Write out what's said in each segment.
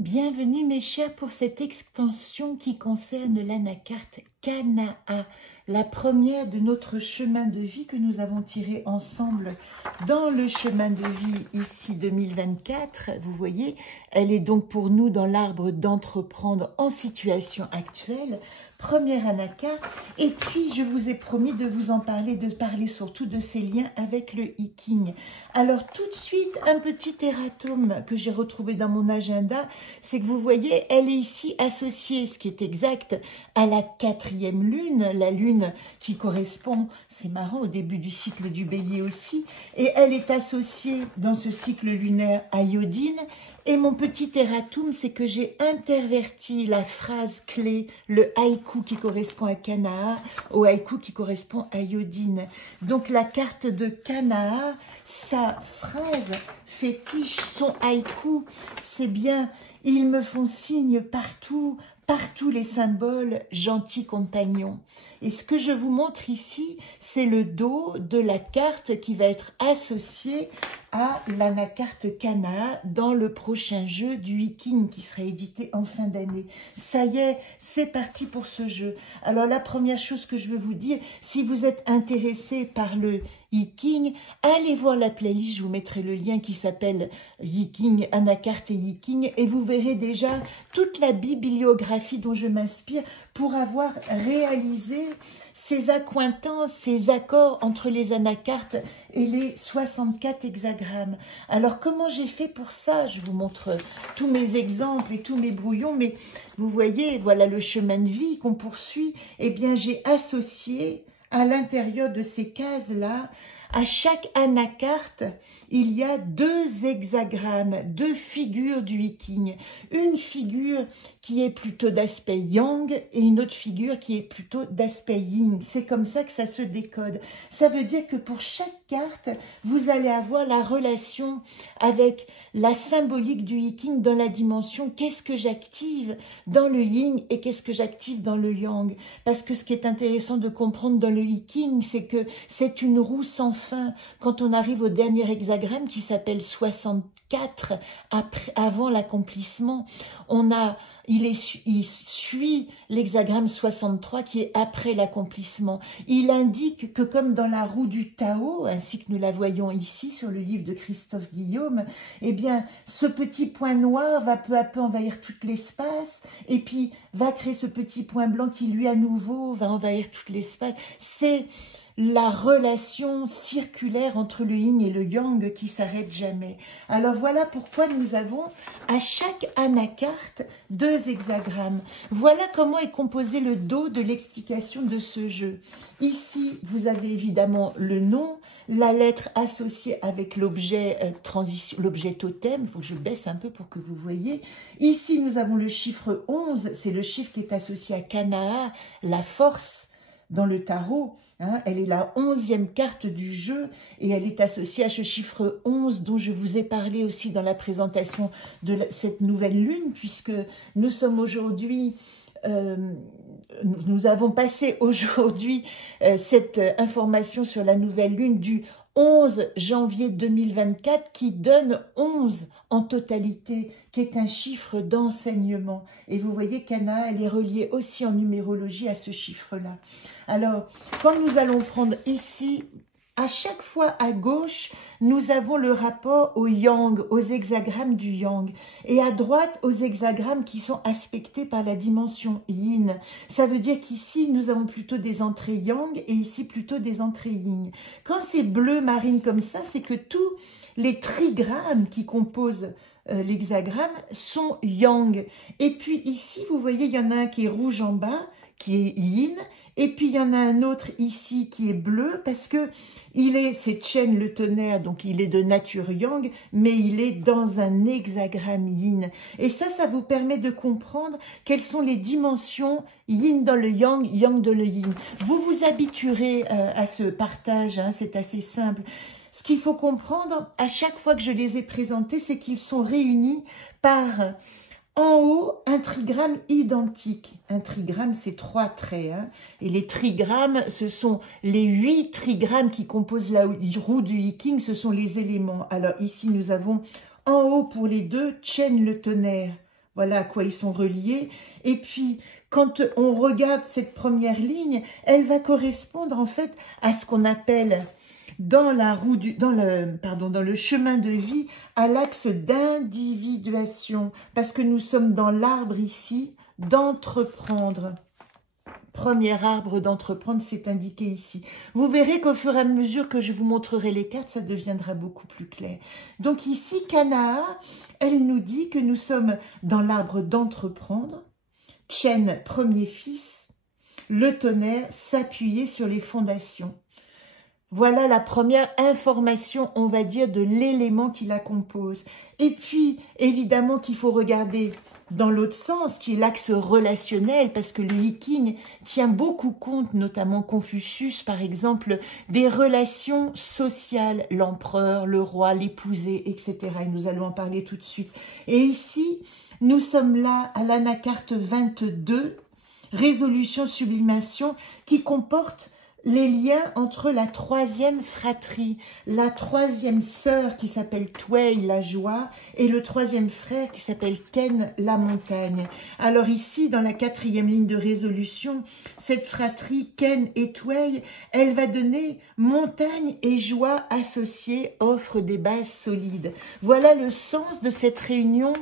Bienvenue mes chers pour cette extension qui concerne l'anacarte Kanaa, la première de notre chemin de vie que nous avons tiré ensemble dans le chemin de vie ici 2024. Vous voyez, elle est donc pour nous dans l'arbre d'entreprendre en situation actuelle. Première anacarte, et puis je vous ai promis de vous en parler, de parler surtout de ces liens avec le Iking. Alors tout de suite, un petit erratum que j'ai retrouvé dans mon agenda, c'est que vous voyez, elle est ici associée, ce qui est exact, à la 4e lune, la lune qui correspond, c'est marrant, au début du cycle du bélier aussi, et elle est associée dans ce cycle lunaire à Iodine. Et mon petit erratum, c'est que j'ai interverti la phrase clé, le haïku qui correspond à Kanaa, au haïku qui correspond à Iodine. Donc la carte de Kanaa, sa phrase fétiche, son haïku, c'est bien, ils me font signe partout, partout les symboles, gentils compagnons. Et ce que je vous montre ici, c'est le dos de la carte qui va être associée à l'anacarte Kanaa dans le prochain jeu du Iking qui sera édité en fin d'année. Ça y est, c'est parti pour ce jeu. Alors la première chose que je veux vous dire, si vous êtes intéressé par le Iking, allez voir la playlist, je vous mettrai le lien qui s'appelle Iking, Anacarte et Iking, et vous verrez déjà toute la bibliographie dont je m'inspire pour avoir réalisé ces accointances, ces accords entre les anacartes et les 64 hexagrammes. Alors comment j'ai fait pour ça? Je vous montre tous mes exemples et tous mes brouillons, mais vous voyez, voilà le chemin de vie qu'on poursuit. Eh bien, j'ai associé à l'intérieur de ces cases-là, à chaque anacarte, il y a 2 hexagrammes, 2 figures du Iking. Une figure qui est plutôt d'aspect yang et une autre figure qui est plutôt d'aspect yin. C'est comme ça que ça se décode. Ça veut dire que pour chaque carte, vous allez avoir la relation avec la symbolique du Iking dans la dimension qu'est-ce que j'active dans le yin et qu'est-ce que j'active dans le yang. Parce que ce qui est intéressant de comprendre dans le Iking, c'est que c'est une roue sans fin. Quand on arrive au dernier hexagramme qui s'appelle 64, avant l'accomplissement, il suit l'hexagramme 63 qui est après l'accomplissement. Il indique que comme dans la roue du Tao, ainsi que nous la voyons ici sur le livre de Christophe Guillaume, eh bien, ce petit point noir va peu à peu envahir tout l'espace et puis va créer ce petit point blanc qui, lui, à nouveau, va envahir tout l'espace. C'est la relation circulaire entre le yin et le yang qui s'arrête jamais. Alors voilà pourquoi nous avons à chaque anacarte 2 hexagrammes. Voilà comment est composé le dos de l'explication de ce jeu. Ici, vous avez évidemment le nom, la lettre associée avec l'objet l'objet totem. Il faut que je baisse un peu pour que vous voyez. Ici, nous avons le chiffre 11, c'est le chiffre qui est associé à Kanaa, la force dans le tarot. Elle est la 11e carte du jeu et elle est associée à ce chiffre 11 dont je vous ai parlé aussi dans la présentation de cette nouvelle lune, puisque nous sommes aujourd'hui, nous avons passé aujourd'hui cette information sur la nouvelle lune du 11 janvier 2024 qui donne 11 en totalité, qui est un chiffre d'enseignement. Et vous voyez qu'Anna, elle est reliée aussi en numérologie à ce chiffre-là. Alors, quand nous allons prendre ici, à chaque fois à gauche, nous avons le rapport au yang, aux hexagrammes du yang. Et à droite, aux hexagrammes qui sont aspectés par la dimension yin. Ça veut dire qu'ici, nous avons plutôt des entrées yang et ici plutôt des entrées yin. Quand c'est bleu marine comme ça, c'est que tous les trigrammes qui composent l'hexagramme sont yang. Et puis ici, vous voyez, il y en a un qui est rouge en bas, qui est yin, et puis il y en a un autre ici qui est bleu, parce que c'est Chen le tonnerre, donc il est de nature yang, mais il est dans un hexagramme yin. Et ça vous permet de comprendre quelles sont les dimensions yin dans le yang, yang dans le yin. Vous vous habituerez à ce partage, c'est assez simple. Ce qu'il faut comprendre, à chaque fois que je les ai présentés, c'est qu'ils sont réunis par... En haut, un trigramme identique. Un trigramme, c'est 3 traits. Et les trigrammes, ce sont les 8 trigrammes qui composent la roue du Iking, ce sont les éléments. Alors ici, nous avons en haut pour les deux, Chen le tonnerre. Voilà à quoi ils sont reliés. Et puis, quand on regarde cette première ligne, elle va correspondre en fait à ce qu'on appelle dans le chemin de vie, à l'axe d'individuation. Parce que nous sommes dans l'arbre ici d'entreprendre. Premier arbre d'entreprendre, c'est indiqué ici. Vous verrez qu'au fur et à mesure que je vous montrerai les cartes, ça deviendra beaucoup plus clair. Donc ici, Kanaa, elle nous dit que nous sommes dans l'arbre d'entreprendre. Chen, premier fils. Le tonnerre, s'appuyer sur les fondations. Voilà la première information, on va dire, de l'élément qui la compose. Et puis, évidemment qu'il faut regarder dans l'autre sens, qui est l'axe relationnel, parce que le Yiking tient beaucoup compte, notamment Confucius, par exemple, des relations sociales, l'empereur, le roi, l'épousé, etc. Et nous allons en parler tout de suite. Et ici, nous sommes là à l'anacarte 22, résolution, sublimation, qui comporte les liens entre la troisième fratrie, la troisième sœur qui s'appelle Twei, la joie, et le troisième frère qui s'appelle Ken, la montagne. Alors ici, dans la quatrième ligne de résolution, cette fratrie Ken et Twei, elle va donner montagne et joie associées, offre des bases solides. Voilà le sens de cette réunion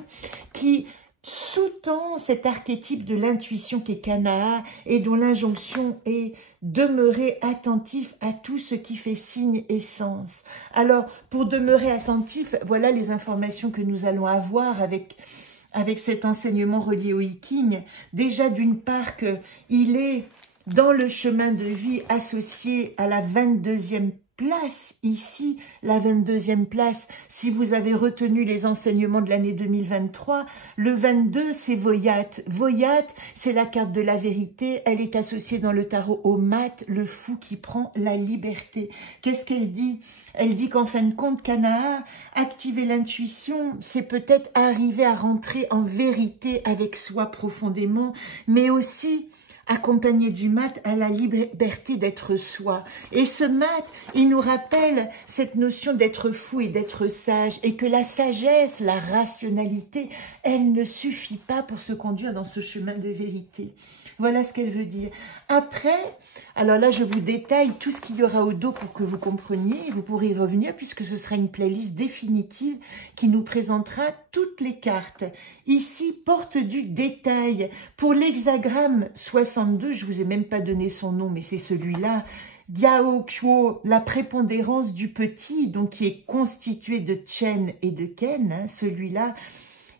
qui sous-tend cet archétype de l'intuition qui est Kanaa et dont l'injonction est demeurer attentif à tout ce qui fait signe et sens. Alors, pour demeurer attentif, voilà les informations que nous allons avoir avec cet enseignement relié au Yiking. Déjà, d'une part, qu'il est dans le chemin de vie associé à la 22e place, ici, la 22e place, si vous avez retenu les enseignements de l'année 2023, le 22, c'est Voyat. Voyat, c'est la carte de la vérité, elle est associée dans le tarot au mat, le fou qui prend la liberté. Qu'est-ce qu'elle dit? Elle dit qu'en fin de compte, Kanaa, activer l'intuition, c'est peut-être arriver à rentrer en vérité avec soi profondément, mais aussi accompagné du mat à la liberté d'être soi. Et ce mat, il nous rappelle cette notion d'être fou et d'être sage, et que la sagesse, la rationalité, elle ne suffit pas pour se conduire dans ce chemin de vérité. Voilà ce qu'elle veut dire. Après, alors là, je vous détaille tout ce qu'il y aura au dos pour que vous compreniez. Vous pourrez y revenir puisque ce sera une playlist définitive qui nous présentera toutes les cartes. Ici, porte du détail. Pour l'hexagramme 62, je vous ai même pas donné son nom, mais c'est celui-là. Gyao Kuo, la prépondérance du petit, donc qui est constitué de Chen et de Ken, hein, celui-là.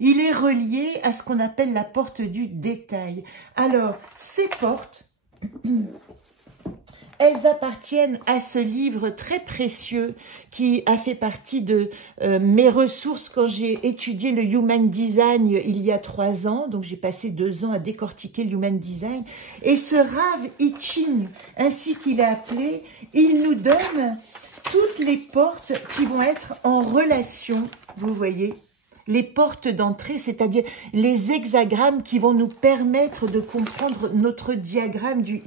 Il est relié à ce qu'on appelle la porte du détail. Alors, ces portes, elles appartiennent à ce livre très précieux qui a fait partie de mes ressources quand j'ai étudié le Human Design il y a 3 ans. Donc, j'ai passé 2 ans à décortiquer le Human Design. Et ce Rav I Ching, ainsi qu'il est appelé, il nous donne toutes les portes qui vont être en relation, vous voyez, les portes d'entrée, c'est-à-dire les hexagrammes qui vont nous permettre de comprendre notre diagramme du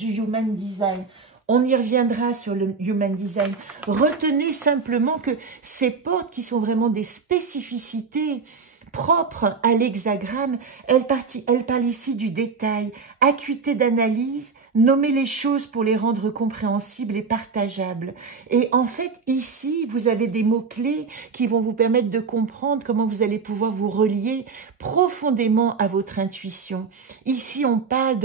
Human Design. On y reviendra sur le Human Design. Retenez simplement que ces portes qui sont vraiment des spécificités propres à l'hexagramme, elles parlent ici du détail, acuité d'analyse, nommer les choses pour les rendre compréhensibles et partageables. Et en fait, ici, vous avez des mots-clés qui vont vous permettre de comprendre comment vous allez pouvoir vous relier profondément à votre intuition. Ici, on parle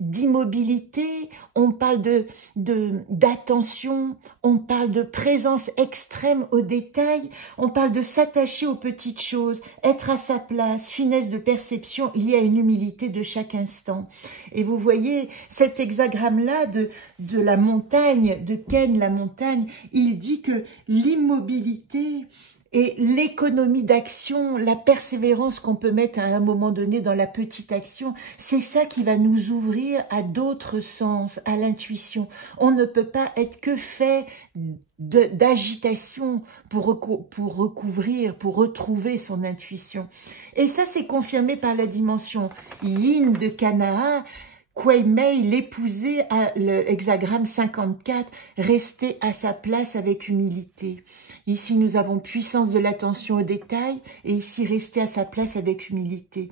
d'immobilité, on parle d'attention, on parle de présence extrême aux détails, on parle de s'attacher aux petites choses, être à sa place, finesse de perception liée à une humilité de chaque instant. Et vous voyez, cet hexagramme-là de la montagne, de Ken, la montagne, il dit que l'immobilité et l'économie d'action, la persévérance qu'on peut mettre à un moment donné dans la petite action, c'est ça qui va nous ouvrir à d'autres sens, à l'intuition. On ne peut pas être que fait d'agitation pour recouvrir, pour retrouver son intuition. Et ça, c'est confirmé par la dimension yin de Kanaa, Kuei Mei, l'épouser à l'hexagramme 54, rester à sa place avec humilité. Ici, nous avons puissance de l'attention aux détails et ici, rester à sa place avec humilité.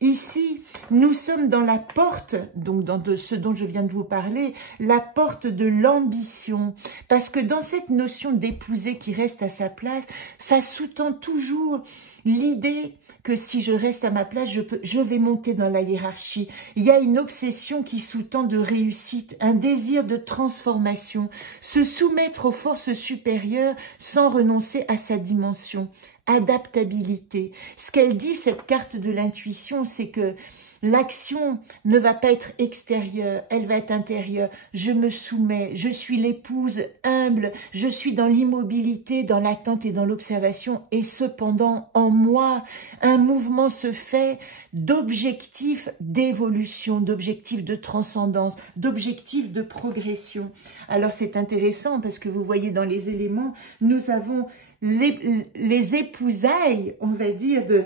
Ici, nous sommes dans la porte, donc dans ce dont je viens de vous parler, la porte de l'ambition. Parce que dans cette notion d'épouser qui reste à sa place, ça sous-tend toujours l'idée que si je reste à ma place, je vais monter dans la hiérarchie. Il y a une obsession qui sous-tend de réussite, un désir de transformation, se soumettre aux forces supérieures sans renoncer à sa dimension. Adaptabilité. Ce qu'elle dit, cette carte de l'intuition, c'est que l'action ne va pas être extérieure, elle va être intérieure. Je me soumets, je suis l'épouse humble, je suis dans l'immobilité, dans l'attente et dans l'observation. Et cependant, en moi, un mouvement se fait d'objectifs d'évolution, d'objectifs de transcendance, d'objectifs de progression. Alors c'est intéressant parce que vous voyez dans les éléments, nous avons les épousailles, on va dire, de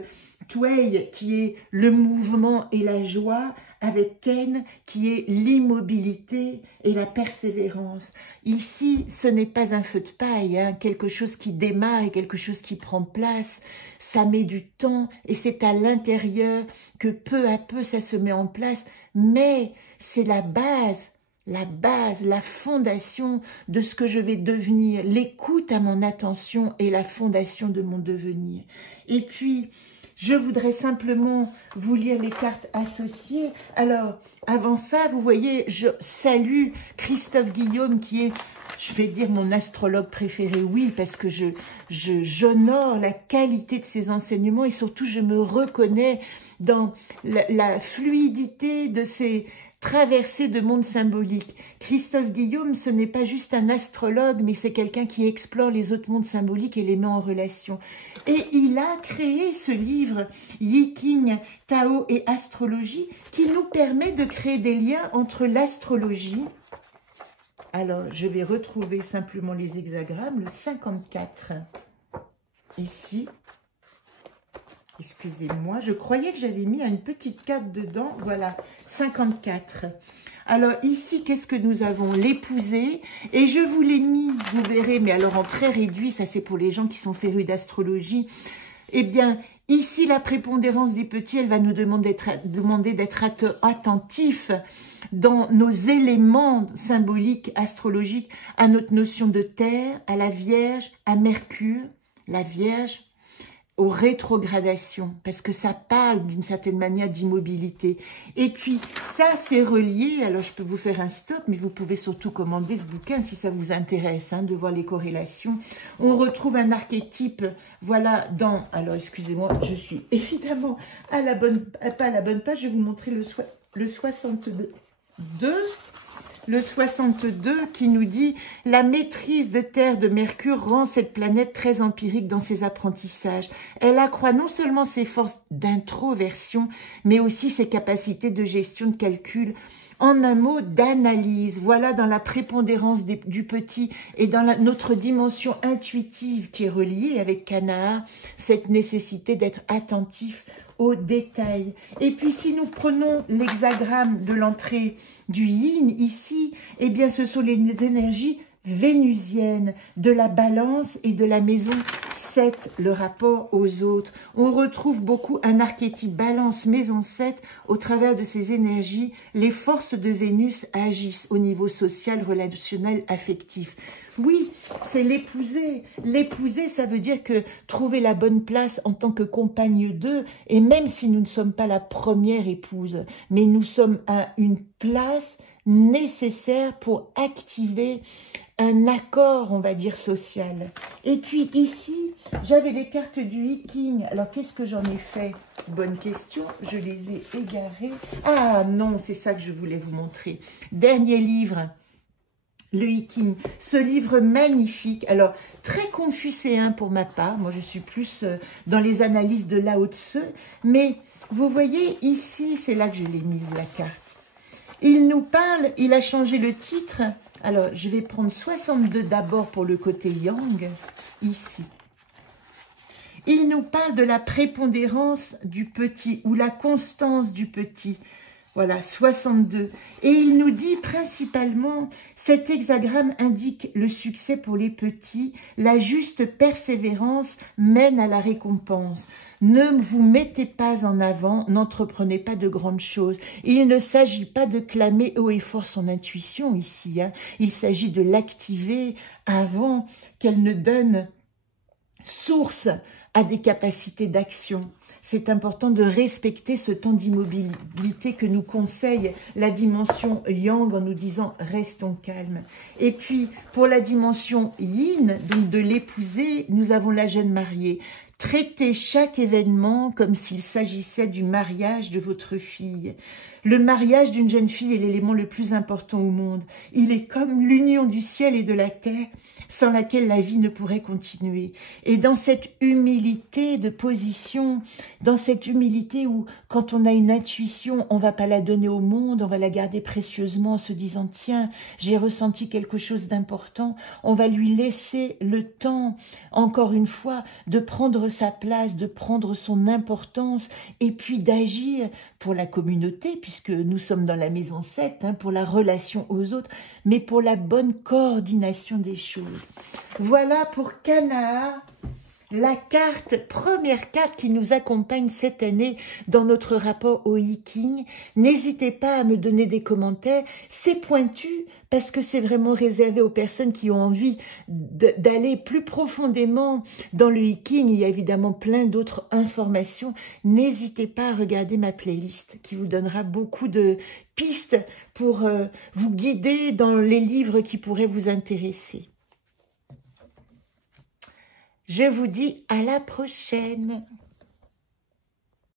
Tuei, qui est le mouvement et la joie, avec Ken, qui est l'immobilité et la persévérance. Ici, ce n'est pas un feu de paille, hein, quelque chose qui démarre et quelque chose qui prend place. Ça met du temps et c'est à l'intérieur que peu à peu ça se met en place, mais c'est la base, la fondation de ce que je vais devenir. L'écoute à mon attention est la fondation de mon devenir. Et puis, je voudrais simplement vous lire les cartes associées. Alors, avant ça, vous voyez, je salue Christophe Guillaume qui est, je vais dire, mon astrologue préféré. Oui, parce que j'honore la qualité de ses enseignements et surtout, je me reconnais dans la fluidité de ses traversée de monde symbolique. Christophe Guillaume, ce n'est pas juste un astrologue, mais c'est quelqu'un qui explore les autres mondes symboliques et les met en relation. Et il a créé ce livre, Yi King, Tao et Astrologie, qui nous permet de créer des liens entre l'astrologie. Alors, je vais retrouver simplement les hexagrammes, le 54, ici. Excusez-moi, je croyais que j'avais mis une petite carte dedans. Voilà, 54. Alors ici, qu'est-ce que nous avons? L'épousée. Et je vous l'ai mis, vous verrez, mais alors en très réduit, ça c'est pour les gens qui sont férus d'astrologie. Eh bien, ici, la prépondérance des petits, elle va nous demander d'être attentifs dans nos éléments symboliques, astrologiques, à notre notion de terre, à la Vierge, à Mercure, la Vierge, aux rétrogradations, parce que ça parle d'une certaine manière d'immobilité. Et puis, ça, c'est relié, alors je peux vous faire un stop, mais vous pouvez surtout commander ce bouquin si ça vous intéresse, hein, de voir les corrélations. On retrouve un archétype, voilà, dans, alors excusez-moi, je suis évidemment à la bonne, pas à la bonne page, je vais vous montrer le 62. Le 62 qui nous dit « La maîtrise de Terre de Mercure rend cette planète très empirique dans ses apprentissages. Elle accroît non seulement ses forces d'introversion, mais aussi ses capacités de gestion de calcul. En un mot, d'analyse. Voilà dans la prépondérance du petit et dans notre dimension intuitive qui est reliée avec Kanaa, cette nécessité d'être attentif aux détails. Et puis si nous prenons l'hexagramme de l'entrée du yin ici, eh bien ce sont les énergies vénusiennes de la balance et de la maison 7, le rapport aux autres. On retrouve beaucoup un archétype balance maison 7 au travers de ces énergies. Les forces de Vénus agissent au niveau social, relationnel, affectif. Oui, c'est l'épouser. L'épouser, ça veut dire que trouver la bonne place en tant que compagne d'eux, et même si nous ne sommes pas la première épouse, mais nous sommes à une place nécessaire pour activer un accord, on va dire, social. Et puis ici, j'avais les cartes du Yi King. Alors, qu'est-ce que j'en ai fait? Bonne question, je les ai égarées. Ah non, c'est ça que je voulais vous montrer. Dernier livre. Le Yi King, ce livre magnifique, alors très confucéen pour ma part, moi je suis plus dans les analyses de Lao Tse, mais vous voyez ici, c'est là que je l'ai mise la carte. Il nous parle, il a changé le titre, alors je vais prendre 62 d'abord pour le côté yang, ici. Il nous parle de la prépondérance du petit ou la constance du petit. Voilà, 62. Et il nous dit principalement, cet hexagramme indique le succès pour les petits, la juste persévérance mène à la récompense. Ne vous mettez pas en avant, n'entreprenez pas de grandes choses. Il ne s'agit pas de clamer haut et fort son intuition ici, hein. Il s'agit de l'activer avant qu'elle ne donne source à des capacités d'action. C'est important de respecter ce temps d'immobilité que nous conseille la dimension Yang en nous disant « restons calmes ». Et puis, pour la dimension Yin, donc de l'épouser, nous avons la jeune mariée. Traitez chaque événement comme s'il s'agissait du mariage de votre fille. Le mariage d'une jeune fille est l'élément le plus important au monde. Il est comme l'union du ciel et de la terre, sans laquelle la vie ne pourrait continuer. Et dans cette humilité de position, dans cette humilité où, quand on a une intuition, on ne va pas la donner au monde, on va la garder précieusement en se disant « Tiens, j'ai ressenti quelque chose d'important », on va lui laisser le temps, encore une fois, de prendre sa place, de prendre son importance et puis d'agir pour la communauté, puisque nous sommes dans la maison 7, hein, pour la relation aux autres, mais pour la bonne coordination des choses. Voilà pour Kanaa, la première carte qui nous accompagne cette année dans notre rapport au Yi-King. N'hésitez pas à me donner des commentaires. C'est pointu parce que c'est vraiment réservé aux personnes qui ont envie d'aller plus profondément dans le Yi-King. Il y a évidemment plein d'autres informations. N'hésitez pas à regarder ma playlist qui vous donnera beaucoup de pistes pour vous guider dans les livres qui pourraient vous intéresser. Je vous dis à la prochaine.